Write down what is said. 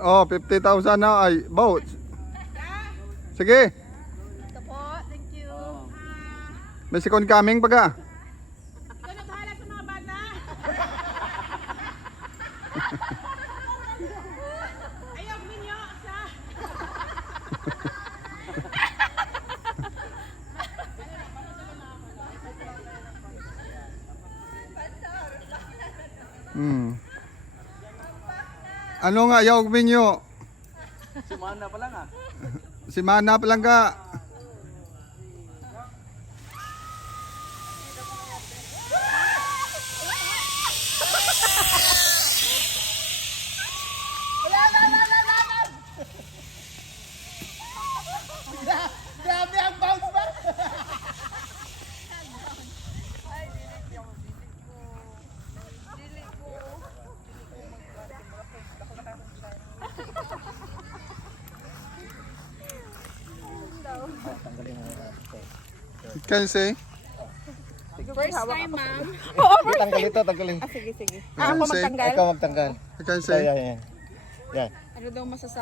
Oh, 50,000 na ay boat. Sige. Ito po, thank you. May second coming baga. Ikaw na bahala sa mga bata. Ayaw, minyo, sa... Ano nga yaw minyo? Si Mana pa lang ah. Si Mana pa lang ka. Grabe ang bounce back. Can you say? First time, ma'am. Tanggal ito, tanggalin. Sige, sige. Can you say? Ikaw magtanggal. Can you say? Yan. Ano daw masasabi?